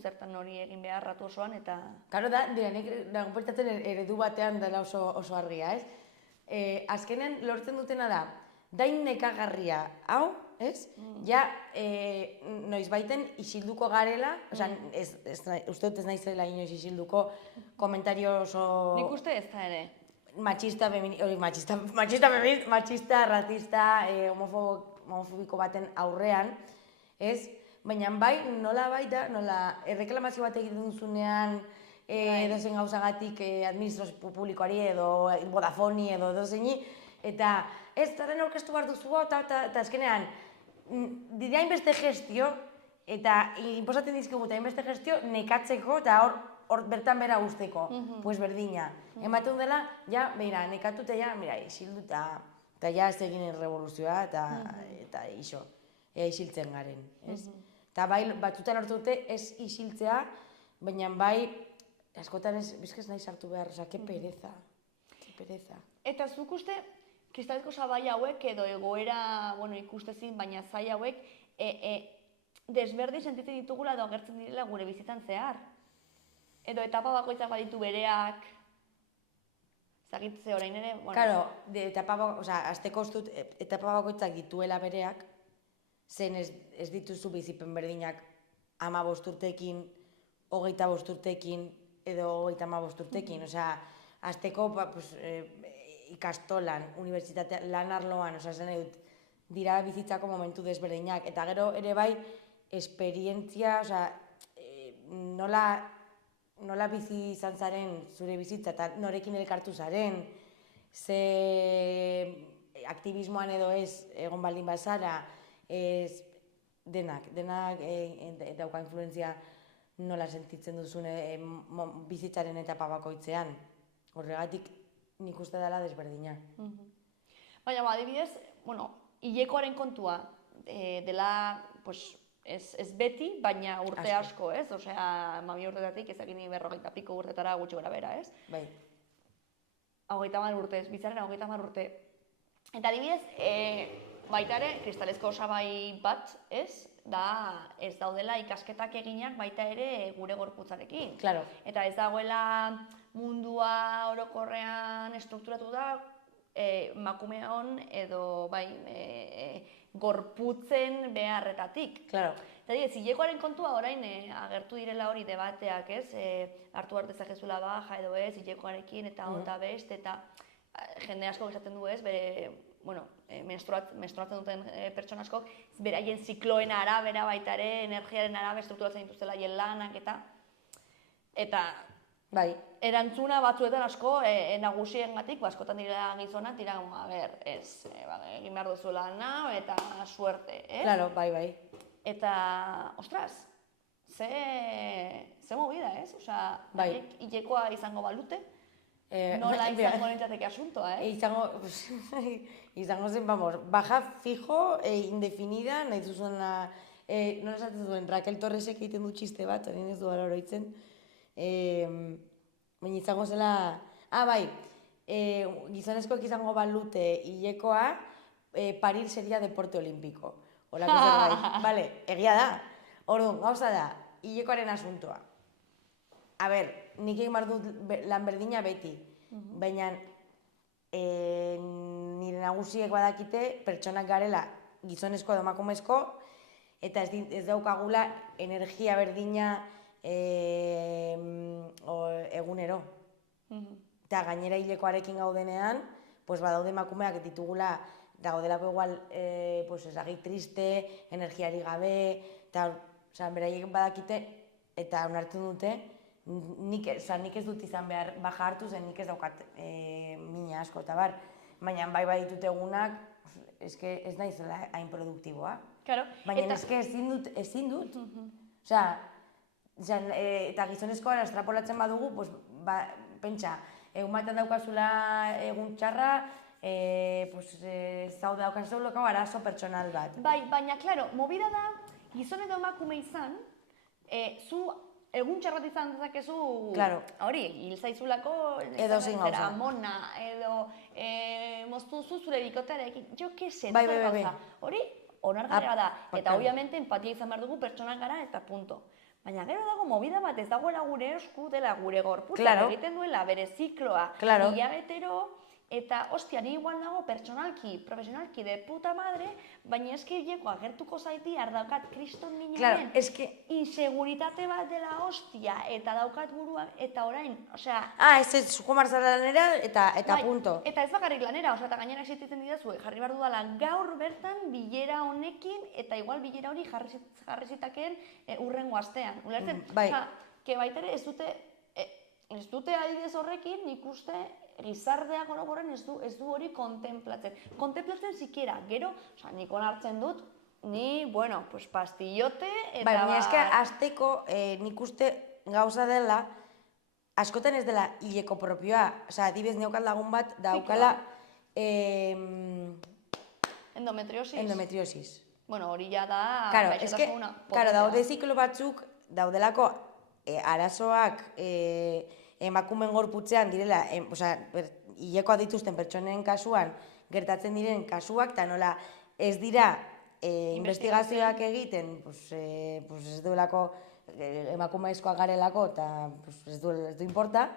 zertan hori egin beharratu osoan, eta... Karo da, nik nagopertatzen eredu batean dela oso argia, ez? Azkenean lortzen dutena da, dain nekagarria, hau, ez? Ja, noiz baiten isilduko garela, uste dut ez naizela inoiz isilduko komentario oso... Nik uste ez da ere. Machista, ratista, homofobiko baten aurrean, ez? Baina bai, nola erreklamazio bat egiten duzunean edozein gauzagatik administrazio publikoari edo Vodafoni edo edozeini, eta ez zaren aurkeztu behar duzu, eta azkenean, dira hainbeste gestio, eta inposatzen dizkigu eta hainbeste gestio nekatzeko eta hor bertan bera guzteko, pues berdina. Ematen dela, ja, beira, nekatu eta ja, mira, isildu eta ja ez egin revoluzioa eta iso. isiltzen garen, ez? Eta bai, batzutan hartu dute ez isiltzea, baina bai, askotan ez, bizkez nahi sartu behar, oza, que pereza, que pereza. Eta zuk uste, kristalezko sabai hauek edo egoera, bueno, ikustezin, baina zai hauek, desberdin sentitzen ditugula edo agertzen direla gure bizitzan zehar. Edo etapa bakoitzak baditu bereak, zagitze orain ere, bueno. Claro, azteko ustut etapa bakoitzak dituela bereak, zen ez dituzu bizipen berdinak 15 urtekin, 25 urtekin, edo 35 urtekin. Osea, azteko ikastolan, unibertsitatean, lan arloan, zen dut, dira bizitzako momentu desberdinak. Eta gero ere bai, esperientzia, nola bizi izan zaren zure bizitza, eta norekin elkartu zaren, ze aktivismoan edo ez egon baldin bazara, denak dauka influenzia nola sentitzen duzun bizitzaren etapa bakoitzean. Horregatik nik uste dela desberdina. Baina, adibidez, hilekoaren kontua dela, ez beti, baina urte asko, ez? Osea, 12 urtetatik ezagin 40 piko urtetara gutxi gora bera, ez? Bai. 30 urte, ez bizarren 30 urte. Eta adibidez, baita ere, kristalezko osabai bat, ez? Ez daudela ikasketak eginak baita ere gure gorputzarekin. Claro. Eta ez dagoela mundua orokorrean estrukturatu da, emakumeon edo gorputzen beharretatik. Claro. Eta dira, hilekoaren kontua orain agertu direla hori debateak, ez? Hartu arte zakezula baja edo ez, hilekoarekin eta ota best, eta jende asko esaten du ez, bere, menstruatzen duten pertsona askok, beraien zikloen arabera baita ere, energiaren arabera estrukturatzen dituztela hien lanak eta bai. Erantzuna batzuetan asko nagusiengatik, askotan direla gizonak, dira, egin behar duzu lana eta suerte, ez? Claro, bai. Eta, ostras, ze movida, ez? Osea, hilekoa izango balute, nola izango nintzateke asuntoa, ez? Izango zen, baja fijo, indefinida, nahi zuzuna, nola esaten duen, Raquel Torresek egiten du txiste bat, harin ez du gara oroitzen, baina izango zela, gizonezkoek izango balute hilekoa, parir seria deporte olimpiko. Horako zerbait, bale, egia da. Orduan, gauza da, hilekoaren asuntoa. A ber, nik egin behar dut lan berdina beti, baina nire nagusiek badakite pertsonak garela gizonezko edo emakumezko, eta ez daukagula energia berdina egunero. Eta gainera hilekoarekin gaudenean, badaude emakumeak ditugula, daudelako igual ezagik triste, energiari gabe, eta beraiek badakite, eta onartzen dute, nik ez dut izan behar baja hartu zen, nik ez daukat mina asko eta bar, baina bai ditut egunak, ez nahi zela hain produktiboa. Baina ezin dut. Eta gizonezkoan estrapolatzen badugu, pentsa, egun batean daukazula egun txarra, zaude daukazula arazo pertsonal bat. Bai, baina, klaro, movida da, gizon edo emakume izan, zu egun txarrat izan dezakezu, hori, hil zaizulako, edo zein gauza. Mona, edo moztu zu zure bikotearekin, jo kese, hori onargarria da. Eta, obviamente, empatia izan behar dugu pertsonak gara eta punto. Baina gero dago movida bat, ez dagoela gure esku dela gure gorputza, egiten duela bere zikloa, hilabetero, eta, ostia, ni igual nago pertsonalki, profesionalki, de puta madre, baina eski hileko agertuko zaiti, ardaukat kriston minaren, inseguritate bat dela hostia, eta daukat burua, eta orain, osea... ez zuko marzala lanera, eta punto. Eta ez bakarrik lanera, osea, eta gainera existitzen didazue, jarri behar dudala gaur bertan bilera honekin, eta igual bilera hori jarri zitakeen urrengo astean. Ulertzen? Osea, que baitere ez dute adibidez horrekin, nik uste, gizarteak orokorren ez du hori kontemplatzen. Kontemplatzen sikiera, gero, nik onartzen dut, ni, pastillote, eta... Baina eske, azteko nik uste gauza dela, askotan ez dela hileko propioa. Osa, adibidez neukat lagun bat daukala... Endometriosis. Endometriosis. Bueno, hori ja da Claro, gaixotasuna claro, potentea. daude ziklo batzuk, daudelako arazoak emakumeen gorputzean direla, hilekoak dituzten pertsonen kasuan gertatzen diren kasuak, eta nola ez dira investigazioak egiten, ez duelako emakumezkoak garelako, eta ez du importa,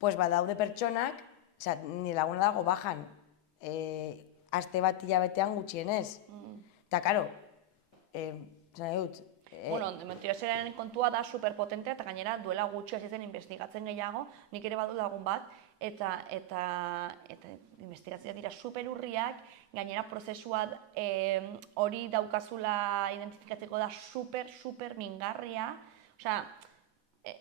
daude pertsonak, nire laguna dago bajan, aste bat hilabetean gutxienez. Eta, karo, zan dut... Bueno, endometriosiaren kontua da superpotentea, eta gainera duela gutxi hasi zen investigatzen gehiago, nik ere badu lagun bat, eta investigazioak dira superurriak, gainera prozesua hori daukazula identifikatzeko da super mingarria, osea,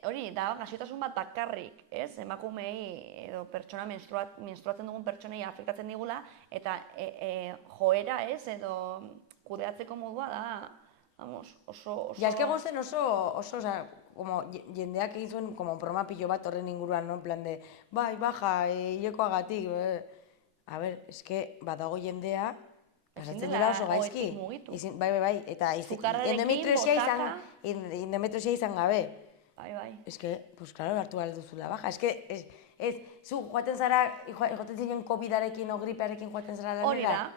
hori da gaixotasun bat bakarrik, ez? Emakumei edo pertsona menstruatzen dugun pertsonei afektatzen digula, eta joera, ez? Edo kudeatzeko modua da, vamos, oso... Ja, eske gozen oso, como jendeak egin zuen como broma pilo bat horren inguruan, no? En plan de, bai, baja, hilekoagatik, a ber, eske badago jendea, pasatzen dela oso gaizki. Bai, eta endometriosia izan gabe. Bai. Eske, pues claro, hartu behar duzula baja. Eske, zu joaten zinen COVID-arekin o gripearekin joaten zara lanera? Hori da.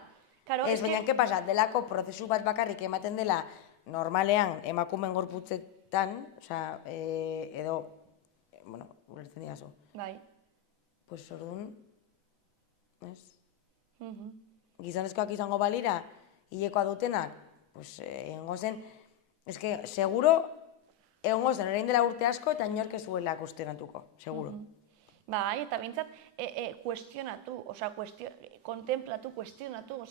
Ez, baina, ¿qué pasa? Delako prozesu bat bakarrik ematen dela normalean emakumeen gorputzetan, edo, bueno, ulertzen digazu. Bai. Pues orduan, ez? Gizonezkoak izango balira, hilekoa dutenak, pues egongo zen, eske, seguro, egongo zen, orain dela urte asko, eta inork ez zuela kuestionatuko, seguro. Bai, eta bintzat, kuestionatu, kontemplatu, kuestionatu,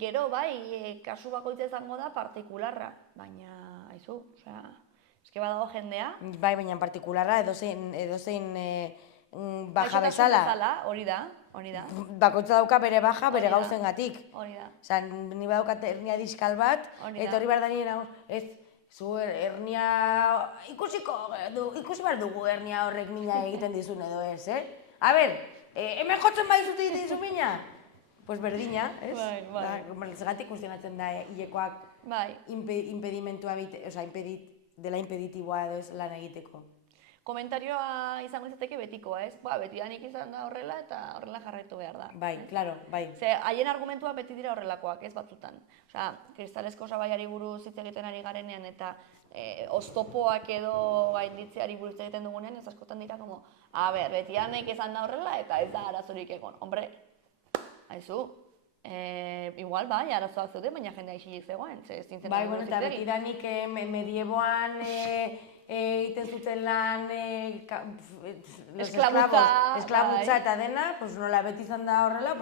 gero bai, kasu bakoitza izango da partikularra, baina, haizu, eske badago jendea. Bai, baina partikularra edozein baja bezala. Hori da. Bakoitza dauka bere baja, bere gauzengatik. Hori da. Ni badaukat hernia diskal bat, eta hori behar da nire ez, zu hernia ikusi behar dugu hernia horrek mina egiten dizun edo ez, A ber, hemen jotzen baizut egiten dizu mina? Pues berdina, ez? Bai. Zagatik kuestionatzen da hilekoak impedimentua dela impeditiboa edo ez lan egiteko. Komentarioa izango izateke betikoa, ez? Betidanik izan da horrela eta horrela jarraitu behar da. Bai, klaro, bai. Ze, haien argumentua beti dira horrelakoak, ez batzutan. Kristalesko sabaiari buruz hitz egiten ari garenean eta oztopoak edo gainditzeari buruz egiten dugunean, ez askotan dira como, betidanik izan da horrela eta ez da arazorik egon. Hombre, haizu, igual bai, arazoak zeuden, baina jendea isilik zegoen. Bai, bueno, eta betidanik medieboan egiten zuten lan esklabutza eta dena, nola beti izan da horrela,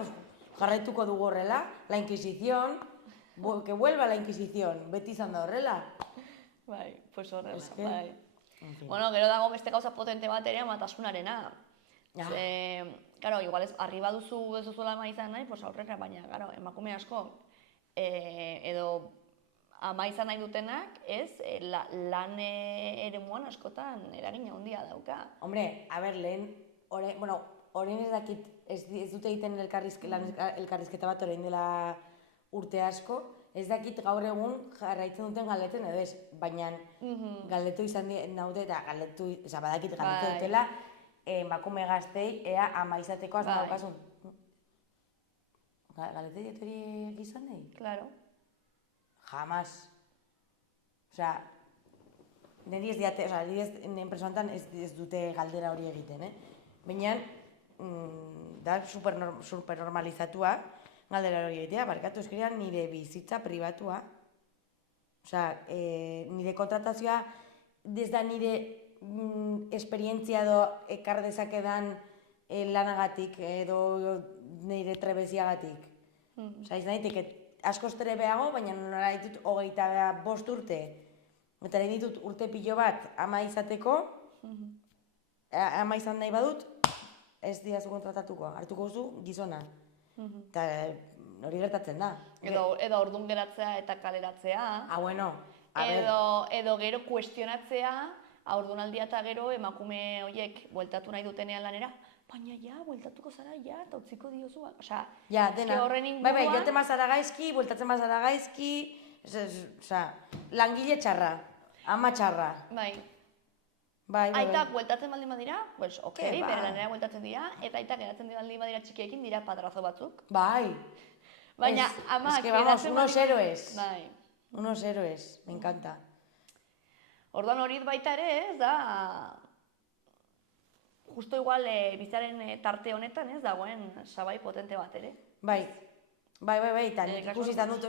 jarraituko dugu horrela, la Inquisición, que vuelva la Inquisición, beti izan da horrela. Bai, pues horrela, bai. Bueno, gero dago beste gauza potente bat ere amatasunarena. Claro, igual arriba duzu ez duzuela ama izan nahi, aurrera, baina, emakume asko, edo ama izan nahi dutenak, ez, lan eremuan askotan eragina handia dauka. Hombre, a ber, lehen, orain ez dakit, ez dute egiten elkarrizketa bat orain dela urte asko, ez dakit gaur egun jarraitzen duten galdetzen edo ez, baina galdetu izan naude eta badakit galdetu dutela emakume gaztei ea ama izateko asmo daukazun. Galdetu diet hori gizonei? Claro. Jamás. Niri ez diate, nien personantan ez dute galdera hori egiten, baina da supernormalizatua galdera hori egitea, barkatu eskenean nire bizitza pribatua. Nire kontratazioa ez da nire esperientzia edo ekar dezakedan lanagatik edo nire trebeziagatik. Izan daiteke askoz trebeago, baina nola ditut 25 urte, eta nahi ditut urte pilo bat ama izateko, ama izan nahi badut, ez diazu kontratatuko, hartuko zu gizona. Eta hori gertatzen da. Edo orduan geratzea eta kaleratzea. Bueno, edo gero kuestionatzea, haurdunaldia eta gero emakume horiek bueltatu nahi dutenean lanera, baina ja, bueltatuko zara, ja, eta utziko diozu, osea, Ja, dena. horren Bai, inguruan... joten mazara gaizki, bueltatzen mazara gaizki, langile txarra, ama txarra. Bai, Bai. aitak bueltatzen baldin badira, pues, okei, Ke ba. bere lanera bueltatzen dira, eta aitak geratzen baldin badira txikiekin dira padrazo batzuk. Bai. Baina, amak Es que vamos, geratzen unos baldin- héroes. Bai. Unos héroes, me encanta. Orduan hori baita ere, ez da, justo igual bizaren tarte honetan, ez dagoen sabai potente bat ere. Bai, eta nik ikusi izan dut,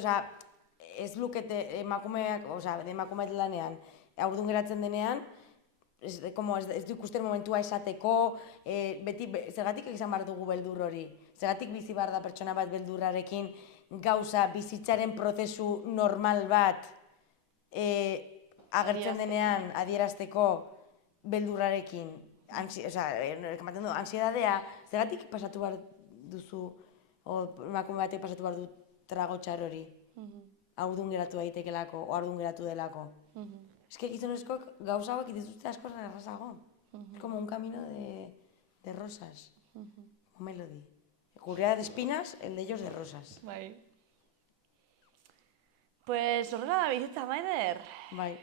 ez lukete emakumeak, emakumeak lanean, haurdun geratzen denean, ez du ikusten momentua esateko, beti, zergatik izan behar dugu beldur hori? Zergatik bizi behar da pertsona bat beldurrarekin, gauza, bizitzaren prozesu normal bat, agertzen denean adierazteko beldurrarekin, ematen du, ansiedadea, zergatik pasatu behar duzu, emakume batek pasatu behar du tragotxar hori, haurdun geratu daitekelako, o haurdun geratu delako. Ez que gizonezkoak gauza hauek dituzte asko errazago. Es como un camino de rosas, o melody. Gurrea de espinas, el de ellos de rosas. Bai. Pues horrela da bizitza, Maider. Bai.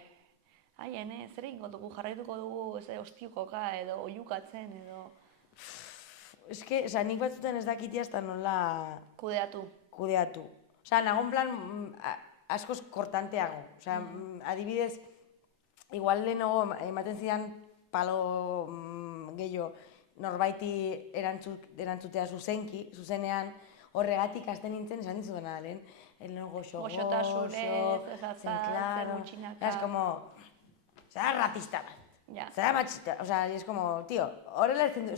Haien, zer egingo dugu, jarraituko dugu ostikoka edo oiukatzen edo... Ez que, nik batzuten ez dakitia ez da nola... Kudeatu. Nagon plan askoz kortanteago. Adibidez, igual lehenago ematen zidan palo gehiago norbaiti erantzutea zuzenean, horregatik hasten nintzen esan dizudena lehen. Goxotasunez, ezazatzen, mutxinaka... Es como... Zara ratista bat. Zara machista. Es como, tío, horrela ez zindu,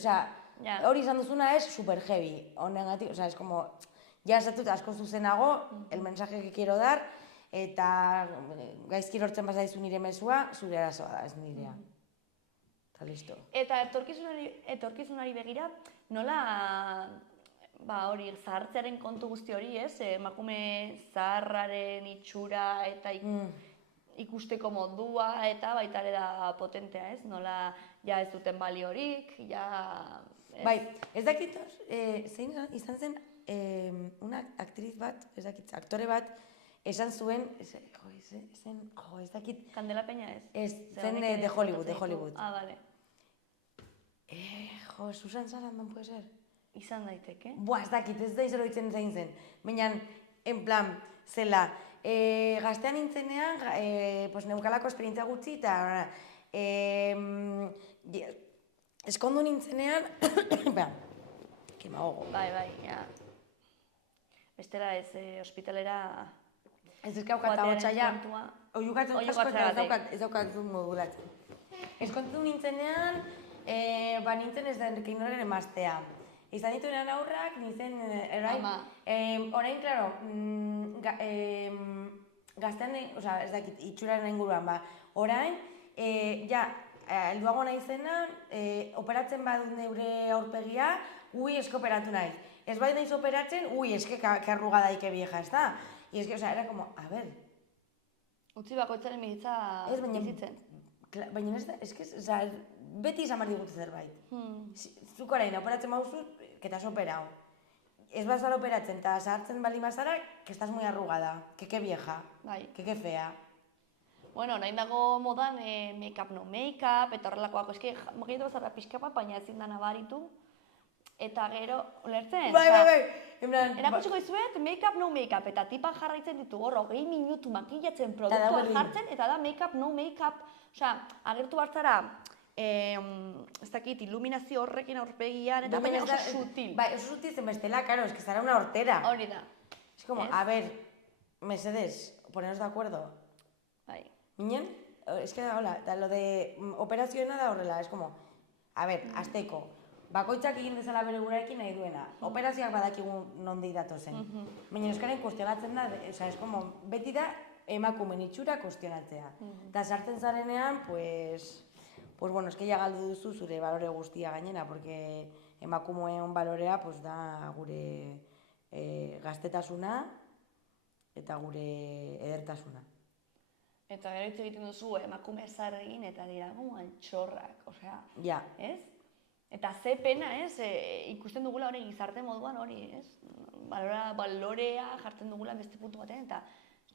hori izan duzuna es super heavy. Honengatik, es como... Ja esatut asko zuzenago, el mensaje que quiero dar, eta gaizki lortzen bazaizu nire mezua, zure arazoa da, ez nirea. Eta listo. Eta etorkizunari begira, nola hori zahartzearen kontu guzti hori, ez? Emakume zaharraren itxura eta ikusteko modua eta baita ere da potentea, ez? Nola ja ez duten baliorik, ja... Bai, ez dakit, zein izan zen una actriz bat, ez dakit, aktore bat, esan zuen, ez dakit... Candela Peña ez? Ez, zen de Hollywood. Ah, bale. Susan Sarandon, puede ser? Izan daiteke. Ez dakit, ez da izero ditzen zain zen. Baina, en plan, zela, gaztean nintzenean, neukalako esperientzia gutxi, eta eskondu nintzenean, que me ahogo. Bai, ja. Bestela ez, ospitalera... Ez dizkaukat ahotsa ja, oiukatzen ez daukat modulatzen. Eskondu nintzenean, nintzen ez da inorren emaztea. Izan dituen aurrak, nintzen, orain, klaro, gaztean, ez dakit, itxuraren inguruan, orain, helduago naizena, operatzen badut neure aurpegia, eske operatu naiz. Ez bai naiz operatzen, eske que arrugada y que vieja está. Y es que, era como, a ver... Utzi bakoitzaren bizitza bizitzen. Baina ez que, beti izan behar digutu zerbait. Zuk orain, operatzen bauzu, que t'has operado. Ez bazara operatzen, eta zahartzen bali mazara, que estás muy arrugada, que vieja, que fea. Bueno, orain dago modan make-up no make-up, eta horrelakoako, eske, gehiago bazara pixka bat, baina ezin da nabaritu. Eta gero, ulertzen? Bai. Erakutsiko izuet, make-up no make-up, eta tipa jarraitzen ditu hor, 20 minutu makillatzen produktua jartzen, eta da make-up no make-up. Osea, agertu hartzara, ez dakit, iluminazio horrekin aurpegian, eta baina oso sutil. Bai, oso sutil zen bestela, karo, es que zara una hortera. Hori da. Es como, a ver, Mercedes, poneros de acuerdo. Bai. Minen, es que, hola, lo de operazioena da horrela, es como, a ver, azteko. Bakoitzak egin dezala bere gurarekin nahi duena. Operazioak badakigu nondik datozen. Baina euskaren kuestionatzen da, es como, beti da emakumen itxura kuestionatzea. Eta sartzen zarenean, pues bueno, eske ja galdu duzu zure balore guztia gainera, porque emakumeen balorea da gure gaztetasuna eta gure edertasuna. Eta gero hitz egiten duzu emakume zahar egin eta dira, altxorrak, osea, Ja. ez? Eta ze pena, ez, ikusten dugula hori gizarte moduan hori, ez? Balorea jartzen dugula beste puntu batean, eta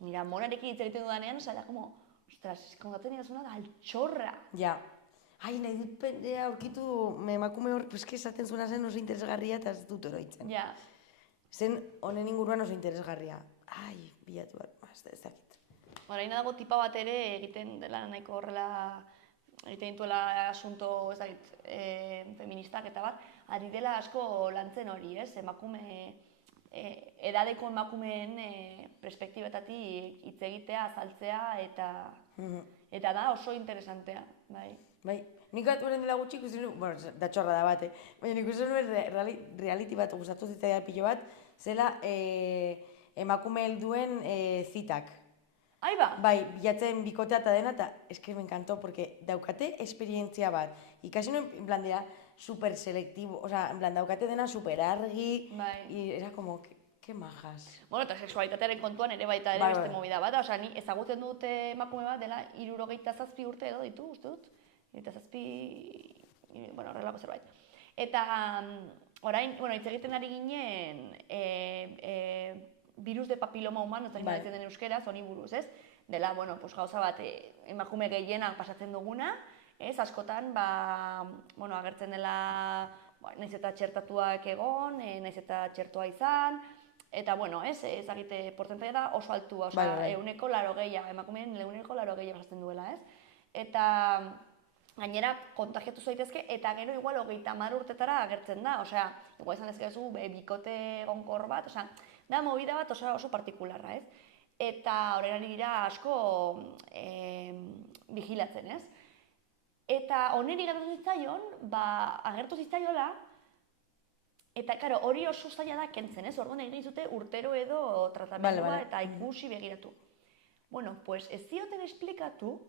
nire amonarekin hitz egiten dudanean, osea, da, como, ostras, kontatzen dira da altxorra. Ja. Ai, nahi dut aurkitu emakume hor, eske esaten zuena zen oso interesgarria eta ez dut oroitzen. Ja. Zen honen inguruan oso interesgarria. Ai, bilatu bat, ez dakit. Orain dago tipa bat ere egiten dela nahiko horrela, egiten dituela asunto, ez dakit, feministak eta bat, ari dela asko lantzen hori, ez? Edadeko emakumeen perspektibetatik hitz egitea, azaltzea, eta da oso interesantea, bai. Bai, nik horren dela gutxi ikusi nuen, bueno, da txorra da bat, baina nik ikusi nuen reality bat, gustatu zitzaidan pilo bat, zela emakume helduen zitak. Ai ba? Bai, bilatzen bikotea eta dena, eta eske me encantó, porque daukate esperientzia bat. Ikasi nuen, en plan, dira, super selektibo, osea, en plan, daukate dena super argi, y era como, que majas. Bueno, eta sexualitatearen kontuan ere baita ere beste movida bat, osea, ni ezagutzen dut emakume bat dela 67 urte edo ditu, uste dut. 67, bueno, horrelako zerbait. Eta orain, bueno, hitz egiten ari ginen virus de papiloma humano, ez da imanetzen den euskera, zoni buruz, ez? Dela, bueno, pues gauza bat, emakume gehienak pasatzen duguna, ez? Askotan, bueno, agertzen dela, naiz eta txertatuak egon, naiz eta txertua izan, eta, bueno, ez agite portzentaia da oso altua, osea, 180, emakumeen 180 pasatzen duela, ez? Eta gainera kontagiatu zaitezke, eta gero igual 30 urtetara agertzen da, osea, igual izan dezkezu bikote egonkor bat, osea, da movida bat oso partikularra, ez? Eta horren ari dira asko vigilatzen, ez? Eta oneri gertatu zitzaion, agertu zitzaiola, eta, karo, hori oso zaila da kentzen, ez? Orduan egin zute urtero edo tratamendua eta ikusi begiratu. Bueno, pues ez zioten esplikatu,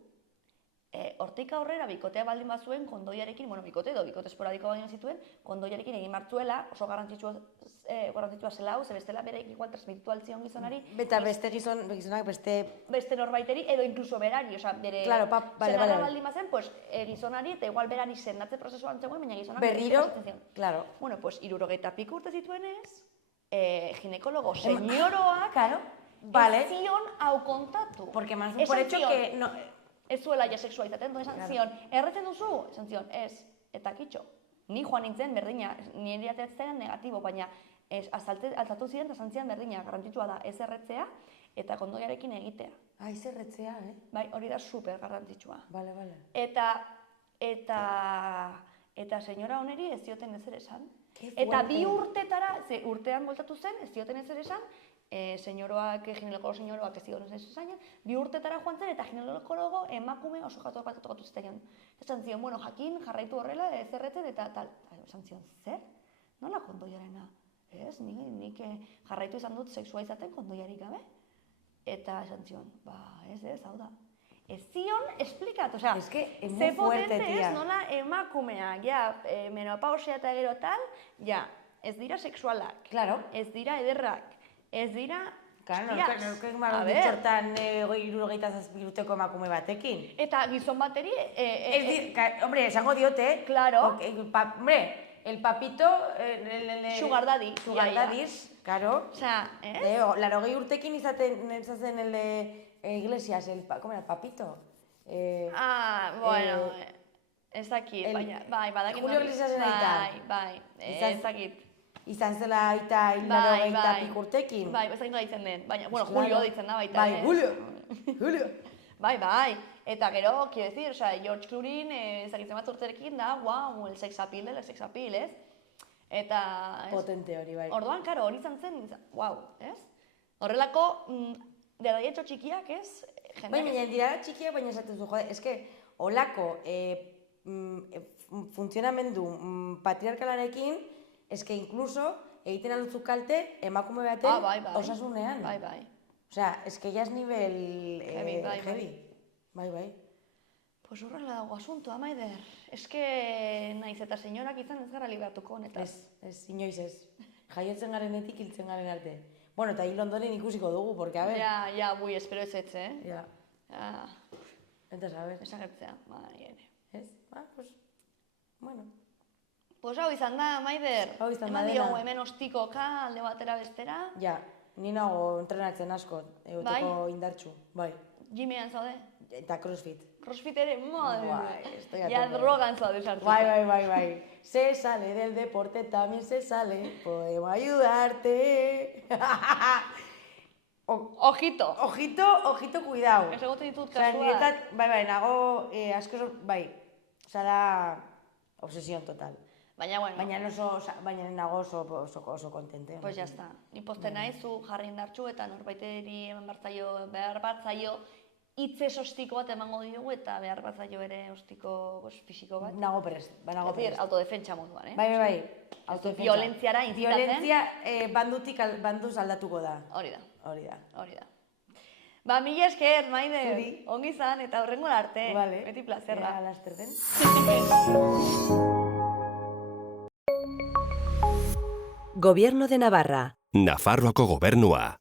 hortik aurrera bikotea baldin bazuen kondoiarekin, bueno, bikote esporadiko baldin zituen, kondoiarekin egin martzuela, oso garrantzitsua zela hau, ze bestela bereik igual transmititu altzion gizonari. Eta beste gizonak beste norbaiteri, edo inkluso berari, oza, bere senarra baldin bazen, pues, gizonari eta igual berari sendatze prozesuan zegoen, baina gizonak berriro, claro. Bueno, pues, 60 piku urte zituenez, ginekologo senyoroak ez zion hau kontatu. Porque más por hecho que no... Ez zuela ja sexualitatea, entonces esan zion, erretzen duzu? Esan zion, ez, eta kitxo. Ni joan nintzen berdina, nire ateatzen negatibo, baina altzatu ziren eta esan zian berdina, garrantzitsua da ez erretzea eta kondoiarekin egitea. Ez erretzea, Bai, hori da super garrantzitsua. Bale. Eta senyora honeri ez zioten ezer esan. Eta 2 urtetara, urtean goltatu zen, ez zioten ezer esan, ginekologo senyoroak ez zion ez esan, 2 urtetara joan zen eta ginekologo emakume oso jator bat tokatu zitaion. Esan zion, bueno, jakin, jarraitu horrela, ez erretzen eta tal. Esan zion, zer? Nola kondoiarena? Ez, nik jarraitu izan dut sexua izaten kondoiarik gabe. Eta esan zion, ez, hau da. Ez zion esplikatu, osea, ze potente ez nola emakumeak, menopausia eta gero tal, ez dira sexualak, ez dira ederrak, ez dira... Claro, norkek marun ditxortan 67 urteko emakume batekin. Eta gizon bateri... Hombre, esango diote... Claro. Hombre, el papito... Sugar daddy. Sugar daddies, claro. Osea, ez? 80 urtekin izaten el Iglesias, ¿cómo era? El papito. Bueno, ez dakit, baina, badakit. Julio Iglesiasen aita. Bai, ez dakit. Izan zela aita 80 pik urtekin. Bai, ez dakit nola ditzen den, baina, bueno, Julio ditzen da baita. Bai, Julio. Bai. Eta gero, quiero decir, George Clooney, ezagitzen bat urterekin da, wow, el sex appeal, ez? Eta... Potente hori, bai. Orduan, karo, hori izan zen, wow, ez? Horrelako, derraietxo txikiak, ez? Baina, dira txikiak, baina esaten zu, jode, eske, holako funtzionamendu patriarkalarekin, eske, inkluso, egiten alutzu kalte, emakume baten osasunean. Bai. Osea, eske, ya es nivel heavy. Bai. Pues horrela dago asuntoa, Maider. Eske, naiz eta senyorak izan ez gara libratuko honetaz. Ez, inoiz ez. Jaiotzen garenetik hiltzen garen arte. Bueno, eta hil ondoren ikusiko dugu, porque, a ver... Ja, espero ez etxe, Ja. Eta, sabes? Esagertzea, bai, ere. Ez? Pues, bueno. Pues hau izan da, Maider. Hau izan da Eman dena. diogu hemen ostikoka, alde batera bestera. Ja, ni nago entrenatzen asko, egoteko indartxu, bai. Gymean zaude. Eta crossfit. Crossfit ere, madre Bai, mía. estoy a Ya tope. drogan zaude sartuta. Bai. Se sale del deporte, también se sale. Podemos ayudarte. Ojito. Ojito, cuidado. Ez egote ditut Osea, kasua. niretzat, bai, nago asko, bai. Osea, da obsesión total. Baina, bueno, Baina nago oso kontente. pues ya está. Ni poste naiz, zu jarri indartxu eta norbaiteri eman behar batzaio hitzez ostiko bat emango diogu eta behar batzaio ere ostiko fisiko bat. Nago prest, nago Ez dir, prest. autodefentsa moduan, eh? Bai. Autodefentsa. Violentziara incitatzen. Violentzia banduz aldatuko da. Hori da. Hori da. Ba, mila esker, Maider. Zuri. Ongi izan eta horrengo arte. Vale. Beti plazerra. Ea laster den. Gobierno de Navarra. Nafarroako gobernua.